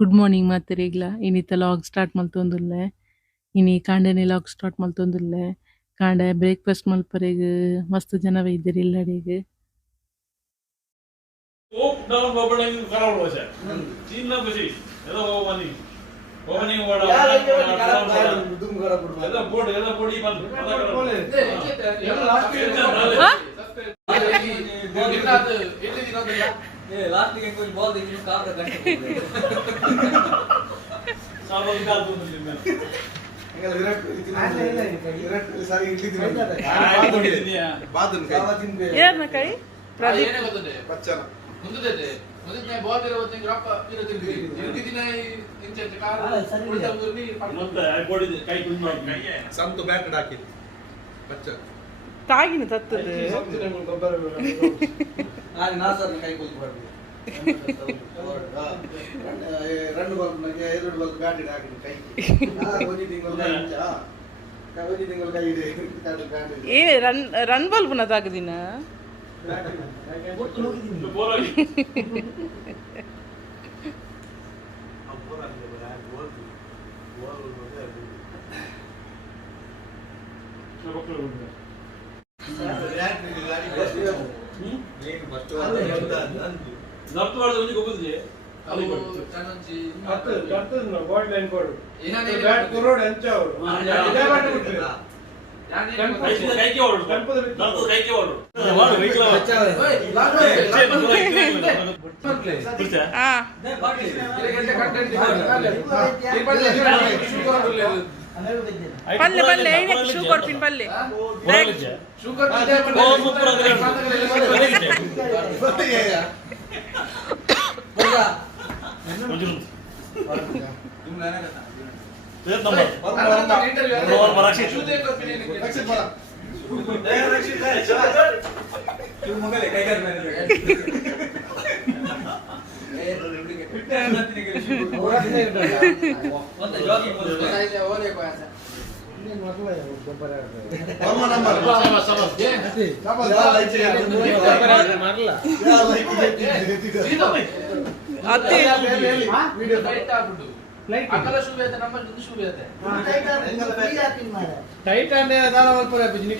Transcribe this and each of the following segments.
Good morning ಮಾತೆರೆಗ್ಲ ಇನಿತ log start ಮಲ್ತೊಂದುಲ್ಲೆ ಇನಿ ಕಾಂಡೆನೆ log start ಮಲ್ತೊಂದುಲ್ಲೆ ಕಾಂಡೆ ಬ್ರೇಕ್ಫಾಸ್ಟ್ ಮಲ್ಪರೆಗ್ ಮಸ್ತ್ ಜನವೆ ಇದ್ದೀರಿ ಇಲ್ಲಡೆಗ್ ಓಪ್ ಡೌನ್ ಬಬಳಿಂಗ್ ಕರಾವಳ ಭಾಷೆ ಚೀನಾ ಭಾಷೆ ಎಲ್ಲ ಹೋಗನಿ ಹೋಗನಿ ಓಡ ಎಲ್ಲ ಬೋಡಿ ಬಂದು ಎಲ್ಲ ಲಾಸ್ಟ್ लास्ट गेम कोई बॉल देखिए काम का घंटे साबल निकाल दो मुझे मैं ಎಂಗಲ ವಿರಾಟ್ ಕೊಹ್ಲಿ ಸಾರಿ ಇಡ್ಲಿ ತಿಂದೆ ಏರ್ನ ಕೈ ಪ್ರದೀಪ್ ಏನೇ ಗೊತ್ತದೆ ಬಚ್ಚನ ಮುಂದದೆ ಮುಂದೆ ಬಾಲ್ ಇರೋದು ಗ್ರಾಪ್ ಇರೋದು ಇರ್ತಿ ದಿನ ಇಂಚೆ ಕಾರ್ ಉಲ್ಟಾ ಉರ್ನಿ ಮತ್ತೆ ಬೋಡಿ ಕೈ ಕುಂದು ನೋಡಿ ಕೈ ಸಂತು ಬ್ಯಾಟ್ ಹಾಕಿ ಬಚ್ಚ ತಾಗಿನ ತತ್ತದ ನಾನು ನಾಸರ್ ಕೈ ಕೂತು ಬರ್ತೀನಿ రెండు బాల్ ಎರಡು ಬಾಲ್ ಬ್ಯಾಟ್ ಹಾಕಿ ಕೈ ಒಂದು ತಿಂಗಳು ಕೈ ಇದೆ ಏ ರನ್ ಬಾಲ್ ಪುನಃ ತಾಗದಿನ ಬೋಲ್ ಜಪ್ತ ಮಾಡಿದ್ರೆ ಒಂದು ಗೊಬ್ಬುದಿದೆ ಅದು ಚಾನಂಜಿ ಕರ್ತದ ಗೋಲ್ಡ್ ಲೈನ್ ಕೊಡು ಏನಾನೆ ಬ್ಯಾಟ್ ಕೊರೋಡ್ ಎಂಚ ಅವರು ಇದೇ ಬ್ಯಾಟ್ ಬಿಟ್ರೆ ಕೈಗೆ ಓಡು ನಮ್ದು ಕೈಗೆ ಓಡು ಮಾಡು ವೈಕ್ಲ ಹಾ ಪಲ್ಲೆ ಪಲ್ಲೆ ಐನಕ್ಕೆ ಶೂ ಕೊಡ್ತೀನಿ ಪಲ್ಲೆ ಶುಗರ್ ಟೈಟ್ ಅಂದ್ರೆ ದಾನ ಮಲ್ಪರ ಬಿಜ್ನಿ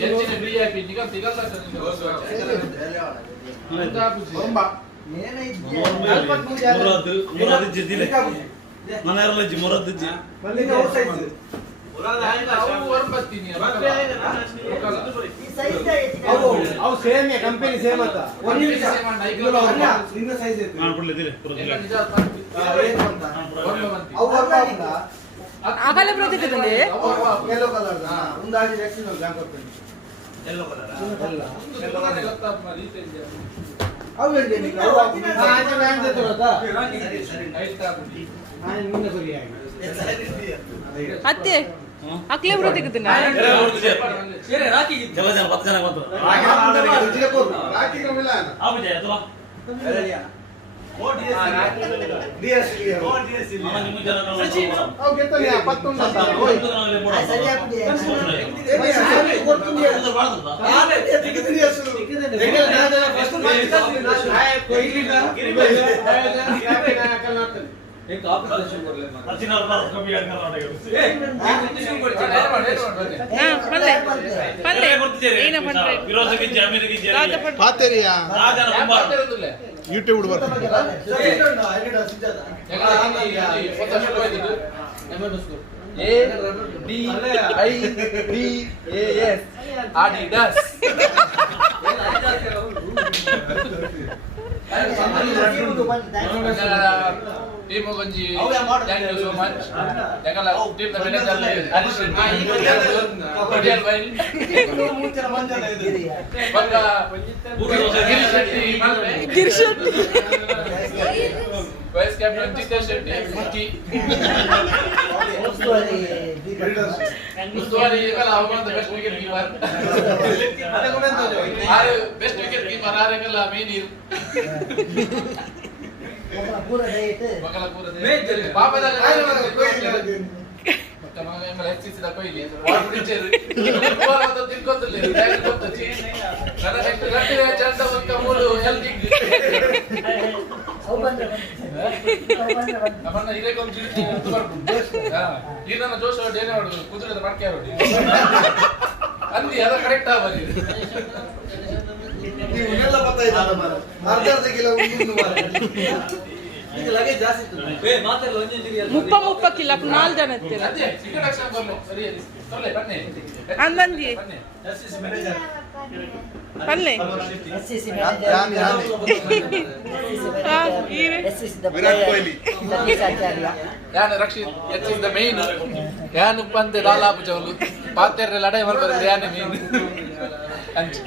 ಅವು ಸೇಮ್ ಕಂಪನಿ ಸೇಮ್ ಅಂತ ನಿನ್ನ ಸೈಜ್ ಇತ್ತು ಆಗಲೇ ಪ್ರತಿಕದಲ್ಲಿ ಯೆಲ್ಲೋ ಕಲರ್ ಒಂದಾಗಿ ವ್ಯಾಕ್ಸಿನ್ ಬ್ಯಾಂಕ್ ಕೊಡ್ತೀನಿ ಎಲ್ಲೋ ಕಲರ್ ಅವು ಹೇಳಿ ಆಚೆ ಬ್ಯಾಂಕ್ ಜೊತೆ ಅತ್ತೆ ಅಕ್ಲೇ ಪ್ರತಿಕದಿನ ಚಲ ಜನ 10 ಜನ ಬಂತು ರಾಕಿ ಕಮಿಲ್ಲ ಆ ಬಿಜೆ ಅಥವಾ ನಿಮ್ಮ ಜನ ಅವು ಗೆತ್ತಲಿ 11 ಅಂತ एक ऑफिस सेशन कर ले अर्चना कभी याद करना ಪಲ್ಲೆ ಪಲ್ಲೆ ಏನ ಪಂಡ್ರೆ ವಿರೋಧಕ್ಕೆ ಜಾಮೀನಿಗೆ ರಾಜ ಪಂಡ್ರೆ ಪಾತೆರಿಯಾ ರಾಜನ ಕುಮಾರ್ ಯೂಟ್ಯೂಬ್ ಬರ್ತದೆ ADIDAS Adidas team Moganji thank you so much yakala team the manager addition cordial while baka ಗಿರ್ಶೆಟ್ಟಿ vice captain Jitesh Shetty Mutti Mustwari yakala avana the best wicket keeper best wicket keeper arekala Menir bakala pura day papa da ತಮಾಗ ಎಂಬ ಹೆಚ್ಚಿಸಿದ ಕೊಯ್ಲಿ what ಬಿಡಿಚೇರು ಪೂರ ಅಂತ ತಿಳ್ಕೊಂತಿಲ್ಲ ಹೇಗೆ ಗೊತ್ತಚ್ಚಿ ನನ್ನ next ಗಟ್ಟಿಗೆ ಚಂದ ಒಂದು ಮೂರು healthy ಅಪ್ಪನ ಹಿರೇಕೊಂದು ಚಿಡಿ ಉತ್ತು ಬರ್ಕೊಂಡು ಇದನ್ನ ಜೋಶ ಡೇನೆ ಹೊಡೆದು ಕುದುರೆ ಮಾಡ್ಕೆ ಹೊಡಿ ಅಂದಿ ಅದ ಕರೆಕ್ಟ್ ಬರೀ ನೀವು ಎಲ್ಲ ಗೊತ್ತಾಯ್ತಲ್ಲ ಮಾರ ಅರ್ಧ ಕಿಲೋ ಉಂಡು ಮಾರ ಈಗ ಲಗೇಜ್ ಜಾಸ್ತಿ ಇತ್ತು ಮಾತೆಲ್ಲ ಒಂದೊಂದು ಮುಪ್ಪ ಕಿಲ್ಲ 4 ಜನ ಇರ್ತೀರ ಅದೇ ಟಿಕೆಟ್ ಹಾಕ್ಸಕ್ಕೆ ಬರ್ಲಿ ಸರಿ ತೊಲೆ ಬನ್ನಿ ಅಂದಂದಿ ಬನ್ನಿ ಬನ್ನಿ ವಿರಾಟ್ ಕೊಹ್ಲಿ ಯಾನು Rakshith H is the main ಯಾನು ಪಂದೆ ಲಾಲಾಪು ಚೌಲು ಪಾತೆರ್ರೆ ಲಡೈ ಮಾಡ್ಬಾರ್ದು ಯಾನು ಮೇನ್ ಅಂಚು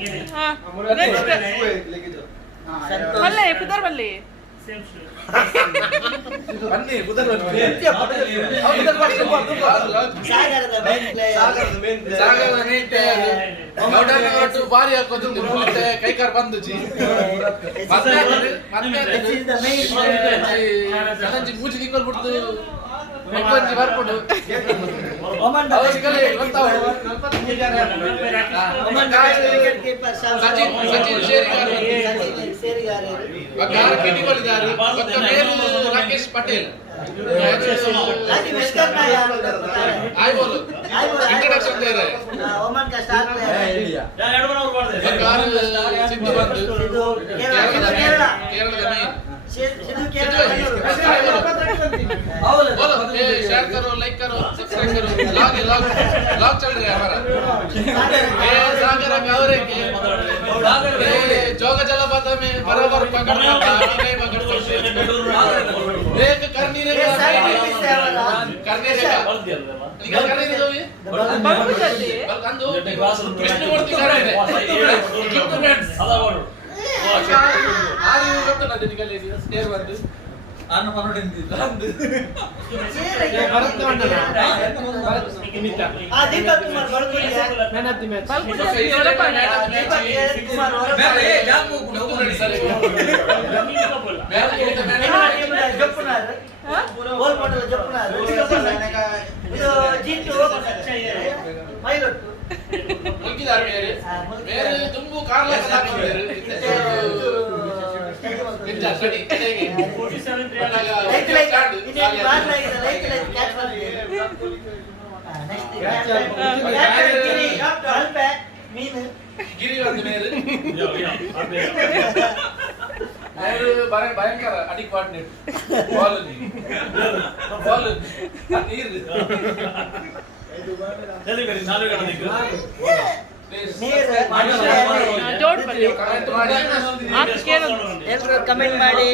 ಬಲ್ಲೆ ಪುದರ್ ಬಲ್ಲಿ ಬನ್ನಿ ಬುಧನ್ ಬನ್ನಿ ಸಾಗರದ ಮೇನ್ ಬಾರಿ ಹಾಕೋದು ಮುಳುತ್ತೆ ಕೈಕಾರ್ ಬಂದುಚಿ ಮತ್ತೆ ಮೂಚಿ ತಿಂಗಳು ಬಿಡ್ತು ಮಕ್ಕಂಜಿ ಬರ್ಕೊಡು ಸಚಿನ್ ಶೇರಿಗಾರ್ ರಾಕೇಶ್ ಪಟೇಲ್ आय बोलो इंट्रोडक्शन दे रहे ओमन का स्टार प्लेयर यार एड बनाओ कर दे सिद्धू बंधु केरला केरला में सिद्धू केरला बोलो ये शेयर करो लाइक करो सब्सक्राइब करो लॉग चल रहा है हमारा ये सागर गावरे के ये जोग जलपात में बराबर पकड़ना नहीं पकड़ सकते एक करनी रे करने रे निकल करने दो ये बलकंदो कृष्णमूर्ति कर रहे हैं ಅದ ಮಾಡು ಆರು ಇವತ್ತು ನದಿ ನಿಕಲ್ ಇದೆ ಸ್ಟೇರ್ ಬಂದು ಆನ ಮನೋಡಿಂದ ಅಂದು ಆ ದೀಪಕ್ ಕುಮಾರ್ ಬಳ್ಕೊಂಡಿಯಾ man of the match Deepak Kumar ಅವರ ಏ ಜಾಮು ಗುಣ ಸರಿ ಜಪ್ಪುನಾರ್ ಗೋಲ್ ಮಾಡಲು ಜಪ್ಪುನಾರ್ ಇದು ಜಿಟ್ಟು ಮೈಲೊಟ್ಟು ಮುಗಿದಾರ ಬೇರೆ ತುಂಬು ಕಾರ್ಲ ಹಾಕಿದ್ದಾರೆ ಪಿಚ್ಚ ಸಡಿ ಹೇಗೆ 47 ಲೈಕ್ ಇದು ಬಾಲ್ ಲೈಕ್ ಕ್ಯಾಚ್ ಮಾಡಿದೆ ನೆಕ್ಸ್ಟ್ ಗಿರಿ ಅಲ್ಪೆ ಮೀನು ಗಿರಿ ಒಂದು ಮೇಲೆ ಯಾ ಅವರು ಭಯಂಕರ ಅಡಿಕ್ ಪಾರ್ಟ್ನರ್ ಬಾಲ್ ನೀರು ಜಲ್ದಿ ಕರಿ ನಾಳೆ ಗಂಟೆ ನಿಕ್ಕು ಜೋಡ್ ಬಲ್ಲಿ ಕಮೆಂಟ್ ಮಾಡಿ ಎಲ್ಲರೂ ಕಮೆಂಟ್ ಮಾಡಿ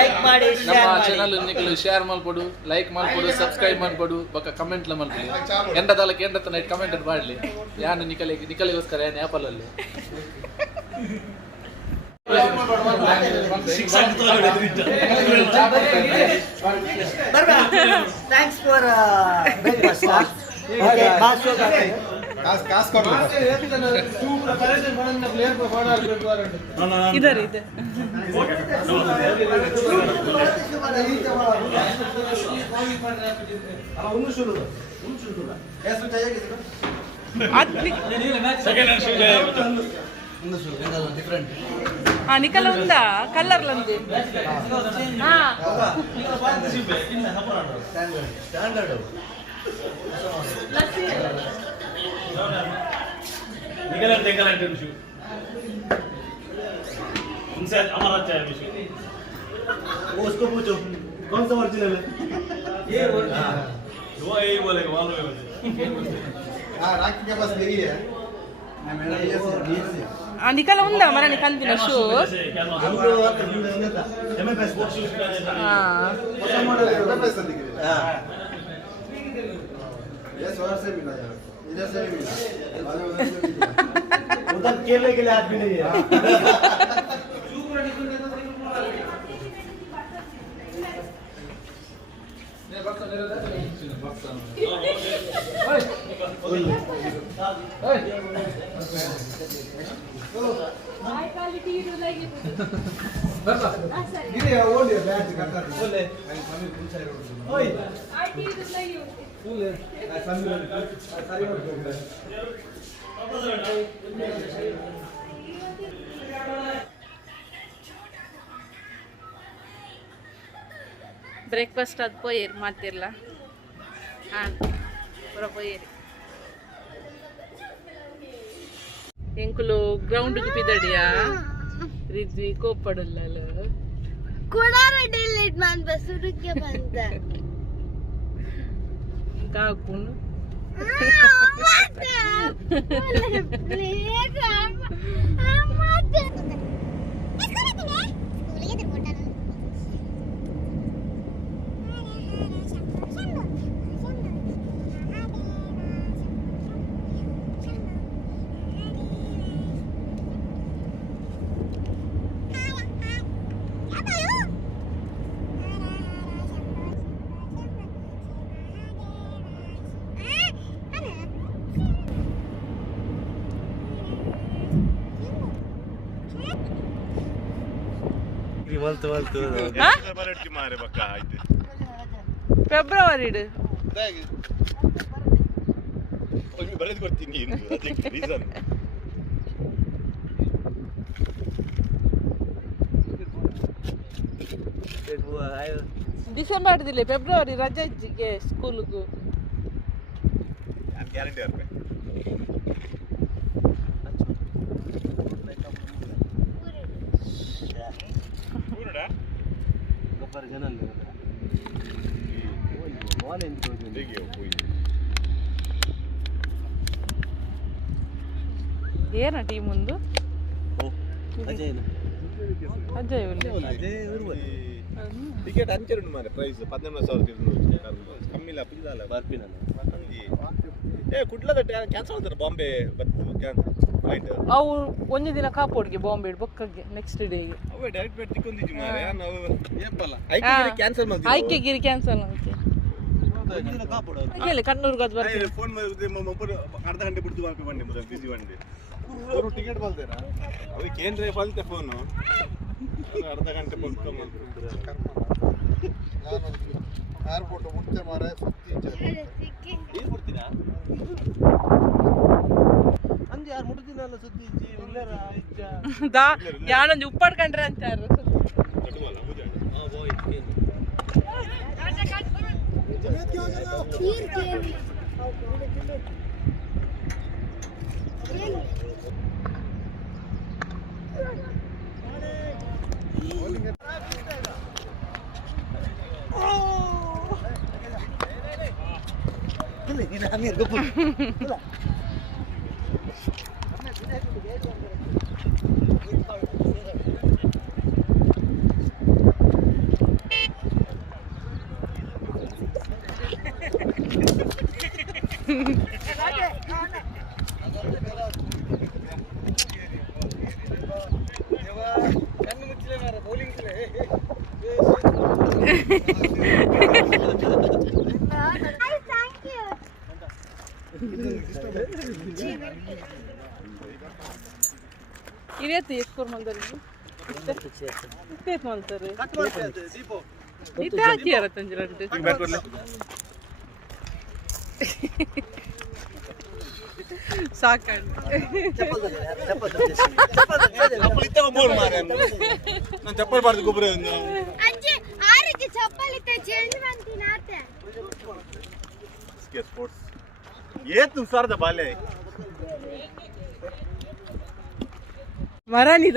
ಲೈಕ್ ಮಾಡಿ ನಮ್ಮ ಶೇರ್ ಮಾಡಿ ಚಾನಲ್ ನಿಕಲು ಶೇರ್ ಮಾಡ್ಕೊಡು ಲೈಕ್ ಮಾಡ್ಕೊಡು ಸಬ್ಸ್ಕ್ರೈಬ್ ಮಾಡ್ಕೊಡು ಬಕ್ಕ ಕಮೆಂಟ್ ಲ ಮಾಡ್ಕೊಡಿ ಎಂಡದಲ್ಲಕ್ಕೆ ಎಂಡತ್ತ ನೈಟ್ ಕಮೆಂಟ್ ಮಾಡಲಿ ಯಾನು ನಿಕಲಿಗೋಸ್ಕರ ಏನು ಆ್ಯಪಲ್ ಅಲ್ಲಿ thanks for breakfast okay boss show ಕಾಸ್ ಕೊಡ್ಲಿ ಟೂ ಪ್ರಿಪರೇಷನ್ ಮಾಡನ್ನ ಪ್ಲೇಯರ್ को ಫಾರ್ವರ್ಡ್ करवारंट इधर इधर उन्नु शुरू ऐसा चाहिए किसी को आदमी ಸೆಕೆಂಡ್ ಹ್ಯಾಂಡ್ ಶೂ उन्नु शुरू एकदम डिफरेंट निकल ఉందా కలర్ లంది स्टैंडर्ड निकल शू उनसे हमारा अच्छा है शू वो उसको पूछो कौन सा ओरिजिनल है ये वो यही बोलेगा मालूम है मुझे हाँ राखी के पास मेरी है मेरा ये से निकल ఉందా మరి నికందిన షూ हमको एमएफएस स्पोर्ट्स शूज का कौन मॉडल है एमएफएस दिख रहा है ये सवार से मिला यार इधर से भी मिला उधर केले के लिए आदमी नहीं है गिरे ओल्ड बैच करता था बोले स्वामी पूछा रे ओए आईटी तो नहीं फुल है स्वामी सारी और ಬ್ರೇಕ್ಫಾಸ್ಟ್ ಅದು ಪೋಯೇರಿ ಮಾತಿರ್ಲ ಹಾಂ ಪೂರ ಪೋಯೇರಿ ಎಂಕುಲು ಗ್ರೌಂಡ್ಗೆ ಪಿದಡಿಯಾ ರಿಜ್ವಿ ಕೋಪಡಲ್ಲ ಕುಡಾರ ಡಿಲೀಟ್ ಮಾಡ್ಬೇಕು ಸುಡುಕ್ಕೆ ಬಂದ ಕಾಕುನು ಫೆಬ್ರವರಿ ಬರೆದು ಕೊಡ್ತೀನಿ ರೀಸನ್ ಡಿಸೆಂಬರ್ ದಿಲ್ಲ ಫೆಬ್ರವರಿ ರಜೆ ಇಜ್ಜಿಗೆ ಸ್ಕೂಲ್ಗೂ ಗ್ಯಾರಂಟಿ ಇರ್ಬೇಕು ಏನ ಟೀಮ್ ಒಂದು ಅಜಯ್ ಟಿಕೆಟ್ ಹಂಚೆರಡು ಮಾರೆ ಪ್ರೈಸ್ 11,200 ಕಮ್ಮಿ ಇಲ್ಲ ಪಿಲ್ಲಲ್ಲ ಬರ್ಪಿನ ಏ ಕುಡ್ಲದ ಕ್ಯಾನ್ಸಲ್ ಮಾಡ್ತಾರೆ ಬಾಂಬೆ ಫ್ಲೈಟ್ ಅವು ಒಂದು ದಿನ ಕಾಪೋಡ್ಗೆ ಬಾಂಬೆ ಬೊಕ್ಕಗೆ ನೆಕ್ಸ್ಟ್ ಡೇಗೆ ಅವೇ ಡೈರೆಕ್ಟ್ ಬೇಟ್ ತಿಕ್ಕೊಂಡಿದ್ವಿ ಮಾರೆ ನಾವು ಏಪಲ್ಲ ಐಕೆ ಕ್ಯಾನ್ಸಲ್ ಮಾಡ್ತೀವಿ ಆಯ್ಕೆಗಿರಿ ಕ್ಯಾನ್ಸಲ್ ಅಂತೆ ಹೇಳಿ ಕಣ್ಣೂರ್ಗೆ ಅದು ಬರ್ತೀವಿ ಫೋನ್ ಮಾಡಿದ್ರೆ ಒಬ್ಬರು ಅರ್ಧ ಗಂಟೆ ಬಿಡ್ತು ಹಾಕಿ ಬಂದೆ ಮೊದಲು ಬಿಸಿ ಬಂದೆ ಟಿಕೆಟ್ ಬಲ್ತೇರಾ ಅದಕ್ಕೆ ಏನ್ರೆ ಬಲ್ತೆ ಫೋನು ಅರ್ಧ ಗಂಟೆ ಬಂತು ಏರ್ಪೋರ್ಟ್ ಮುಟ್ಟೆ ಮಾರ ಸುತ್ತಿ ಏನು ಕೊಡ್ತೀರಾ ಅಂಜೆ ಯಾರು ಮುಟ್ತಿನಲ್ಲ ಸುದ್ದಿ ಇಜ್ಜಿ ಉಳ್ಳರ ಇಜ್ಜ ಯಾನೊಂದು ಉಪ್ಪಾಡ್ಕೊಂಡ್ರೆ ಅಂತಾರ ಕಟ್ಟುವಲ್ಲ ಮುಜಾಡ ಹಾ ಬೋಯ್ ಇರೇತಿ ಎಷ್ಟು ಮಂದರಿ ಇಷ್ಟೇ ಮಾಡ್ತಾರೆ ಇತ್ತೆ ಹಾಕಿಯಾರ ತಂಜಿರಡ್ಡೆ ಸಾಕಂಡು ನಾನು ಚಪ್ಪಲ್ ಬಾರ್ದು ಗೊಬ್ಬರ ಅಜ್ಜಿ ಆರಿಗೆ ಚಪ್ಪಲಿ ತೆ ಚೇಂಜ್ ಮಾಡ್ತೀನಿ ಆತೆ ಸ್ಪೋರ್ಟ್ಸ್ ಏತು ಸಾರದ ಬಾಲೆ ಮರಳಿದ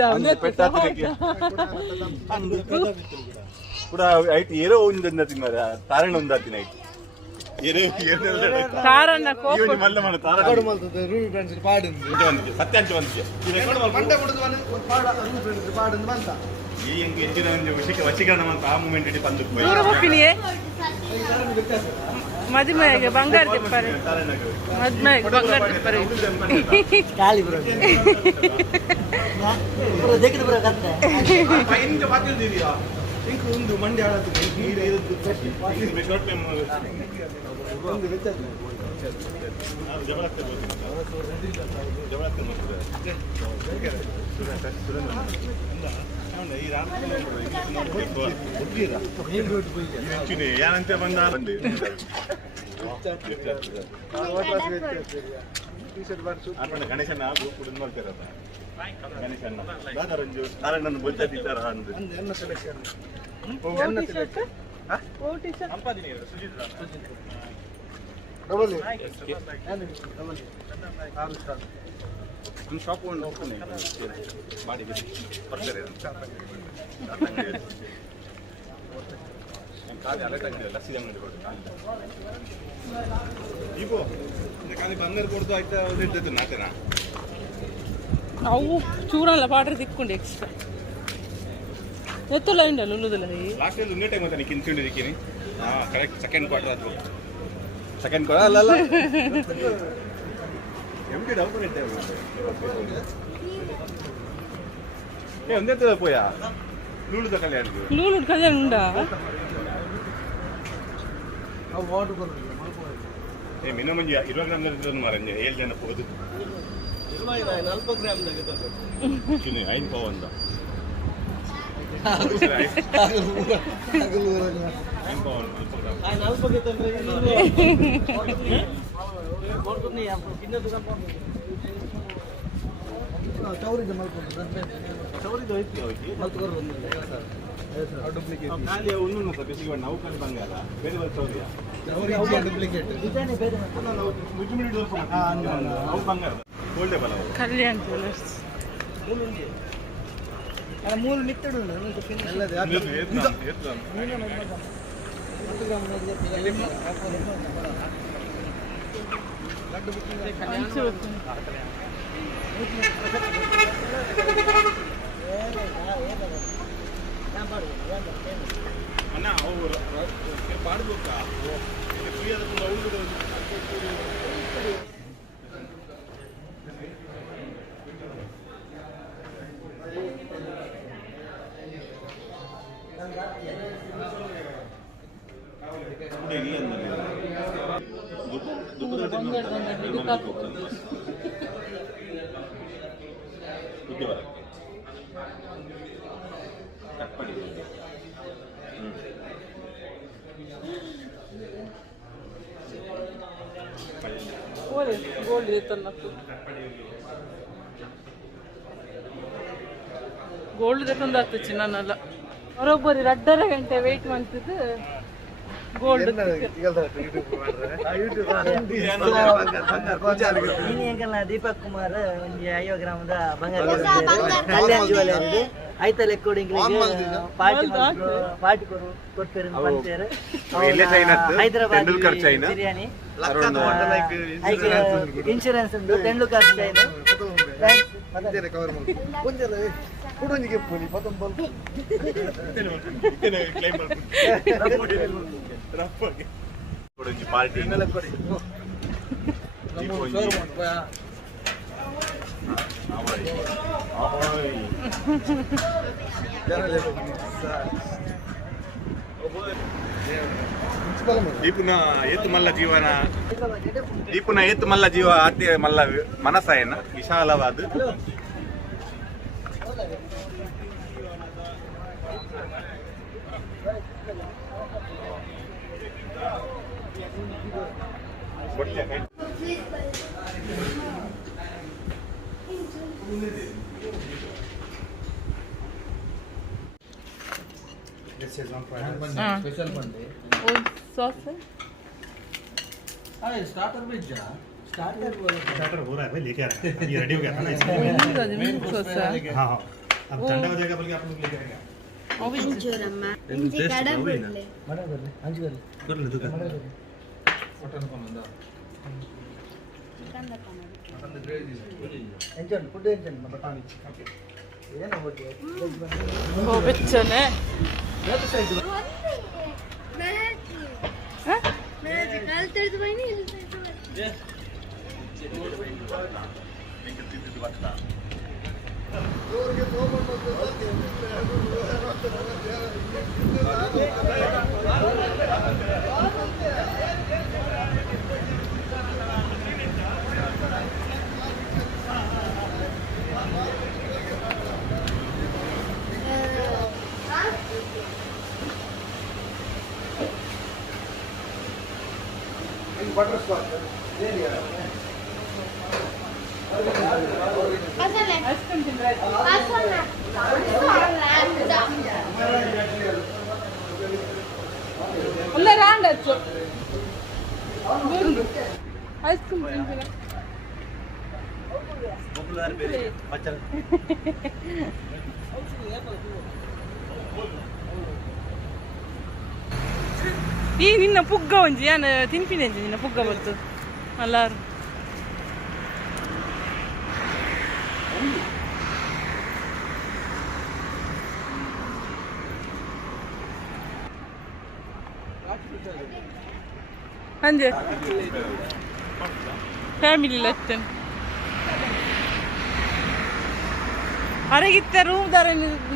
ಕೂಡ ಐಟ್ ಏರೋ ಒಂದು ತಿನ್ನಾರ ತಾರಣ ಒಂದಾತಿನ ಐಟ್ ಕಾರನ್ನ ಇವನು ಮಲ್ಲ ಮಾಡ ತಾರಣ ರೂಬಿ ಫ್ರೆಂಡ್ಸ್ ಪಾಡಿಂದು ಸತ್ಯಾಂಶ ಒಂದಿಗೆ ಮಂಡೆ ಮುಡಿದು ಪಾಡ ರೂಬಿ ಫ್ರೆಂಡ್ಸ್ ಪಾಡಿಂದು ಬಂತ ಈ ಹೆಂಗೆ ಹೆಚ್ಚಿನ ಒಂದು ವಶೀಕರಣ ಅಂತ ಆ ಮೂಮೆಂಟ್ ಇಟ್ಟು ಬಂದು ದೂರ ಹೋಗ್ತೀನಿ ಮದುವೆಗೆ ಬಂಗಾರ ತಿಪ್ಪರೆ ಮದುವೆಗೆ ಬಂಗಾರ ತಿಪ್ಪರೆ ಖಾಲಿ ಬ್ರೋ ಬ್ರೋ ದೇಕಿದ ಬ್ರೋ ಕತ್ತೆ ಪೈನಿಂದ ಮಾತಿದ್ದೀಯಾ ಇಂಕು ಒಂದು ಮಂಡ್ಯ ಆಡತ್ತು ನೀರು ಇರೋದು ಶಾರ್ಟ್ ಟೈಮ್ ಒಂದು ವ್ಯತ್ಯಾಸ ಜಬರದಸ್ತಿ ಈ ರಾತ್ರಿ ಯಾರಂತೆ ಬಂದ ಬಂದೆ ಗಣೇಶನ ಕುಡಿದು ಮಾಡ್ತಾರಲ್ಲ ಗಣೇಶನ ರಂಜು ನಾರಾಯಣನ ಬೋಲ್ತಾ ಇದ್ದಾರ ಅಂದ್ರೆ ಸಂಪಾದನೆ ಸುಜಿತ್ ಡಬಲ್ ನಿಮ್ಮ ಶಾಪ್ ಒಂದು ಮಾಡಿ ಬರ್ತಾರೆ ಕಾದು ಅಲರ್ಟ್ ಆಗಿದೆ ಲಸ್ಸಿ ಅಂಗಡಿ ದೀಪು ಖಾಲಿ ಬಂಗಾರ ಕೊಡ್ತು ಆಯ್ತಾ ಇದ್ದದ್ದು ನಾಟನ ಅವು ಚೂರಲ್ಲ ಪಾಡ್ರೆ ತಿಕ್ಕೊಂಡು ಎಕ್ಸ್ಟ್ರಾ ಎತ್ತಲ್ಲ ಇಂಡಲ್ಲ ಉಲ್ಲುದಿಲ್ಲ ಲಾಸ್ಟಲ್ಲಿ ಉನ್ನೇ ಟೈಮ್ ಅಂತ ನೀ ಕಿಂತಿಕೊಂಡಿದ್ದೀನಿ ಹಾಂ ಕರೆಕ್ಟ್ ಸೆಕೆಂಡ್ ಕ್ವಾರ್ಟರ್ ಅದು ಸೆಕೆಂಡ್ ಕ್ವಾರ್ಟರ್ ಅಲ್ಲ ಎಂಟಿ ಡೌನ್ ಇಟ್ಟೆ ಒಂದೇ ತರ ಪೋಯ ಲೂಳುದ ಕಲ್ಯಾಣ ಲೂಲು ಕಲ್ಯಾಣ ಉಂಡಾ ಅವು ವಾಟರ್ ಬರೋದು ಮಿನ್ನ ಮಂಜಿ 20 ಗ್ರಾಮ್ ಮಾರಂಜೆ 7 ಜನ ಹೋಗೋದು 40 ಗ್ರಾಮ್ದಾಗ ಐದು ಪಾವ್ ಅಂತ ಚೌರಿದ ಮಲ್ಕೊಂಡು ಚೌರಿದು ಐತಿ ಮಲ್ಕೊಂಡು ಖಾಲಿ ಒಂದು ಬೇಸಿಗೆ ನಾವು ಖಾಲಿ ಬಂಗಾರ ಬೇರೆ ಬೇರೆ ಚೌರಿಯ ಡೂಪ್ಲಿಕೇಟ್ ಅವು ಬಂಗಾರ ಗೋಲ್ಡೆ ಬಲ ಕಲ್ಯಾಣ್ ಜ್ಯುವೆಲರ್ಸ್ ಮೂರು ನಿತ್ತಡು ಎಲ್ಲದೇ ಅಣ್ಣ ಅವು ಪಾಡ್ಬೇಕಾ ಗೋಲ್ಡ್ ತೆತ್ತನ್ನತ್ತು ಗೋಲ್ಡ್ ತೆತ್ತಂದಾಗ್ತು ಚಿನ್ನನಲ್ಲ ಬರೋಬ್ಬರಿ 2.5 ಗಂಟೆ ವೆಯ್ಟ್ ಮಾಡ್ತಿದ್ದು ಗೋಲ್ಡ್ ದೀಪಕ್ ಕುಮಾರ್ ಒಂದು 5 ಗ್ರಾಮದ ಬಂಗಾರ ಕಲ್ಯಾಣ್ ಜ್ಯುವೆಲರಿ ಐತ ಲೆಕ್ಕೋಡಿಂಗ್ ಪಾರ್ಟಿ ಕೊಡ್ತಾರೆ ಬಂತಾರೆ ಹೈದರಾಬಾದ್ ಬಿರಿಯಾನಿ ಇನ್ಶೂರೆನ್ಸ್ ಉಂಟು ತೆಂಡೂಲ್ಕರ್ ಚೈನ್ ಪಾರ್ಟಿ ದೀಪುನ ಏತು ಮಲ್ಲ ಜೀವನ ದೀಪುನ ಏತು ಮಲ್ಲ ಜೀವ ಆತ್ಯ ಮಲ್ಲ ಮನಸ್ಸಾಯನ ವಿಶಾಲವಾದ ಸ್ಪೆಷಲ್ ಬಂದೆ ಸಾಸ್ स्टार्टर भेज जा स्टार्टर हो रहा है भाई लेके आ रहे हैं ये रेडी हो गया था ना इसलिए हाँ हाँ अब ठंडा हो जाएगा बल्कि आप लोग लेके आएंगे कर ले दुकान मटन कोनंदा मटन ग्रेवी ಎಂಜನ್ ಫುಡ್ ಎಂಜನ್ ಬಟಾಣಿ ಓಕೆ ಏನು ಹೋಗಿ ಓ ಬೆಚ್ಚನೆ ಕಾಲ್ ತೆರೆದು ಬನ್ನಿ बटर स्कॉच ले लिया ಐಸ್ ಕ್ರೀಮ್ ತಿಂದ್ರೆ ಐಸ್ ಕ್ರೀಮ್ ತಿಂತೀರಾ? ಈ ನಿನ್ನ ಪುಗ್ಗ ಒಂಜಿ ನಾನು ತಿನ್ಪಿನಿ ಅಂಜಿ ನಿನ್ನ ಪುಗ್ಗ ಬರ್ತು ಅಲ್ಲಾರು ಅಂಜೆ ಫ್ಯಾಮಿಲಿ ಲತ್ತನ್ ಅರಗಿತ್ತ ರೂಮ್ ದಾರ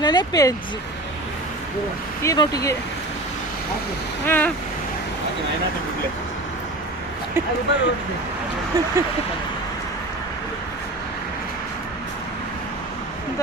ನೆನಪೆ ಅಜ್ಜಿ ಈ ನೋಟಿಗೆ ಹಾಂ ಎಂತ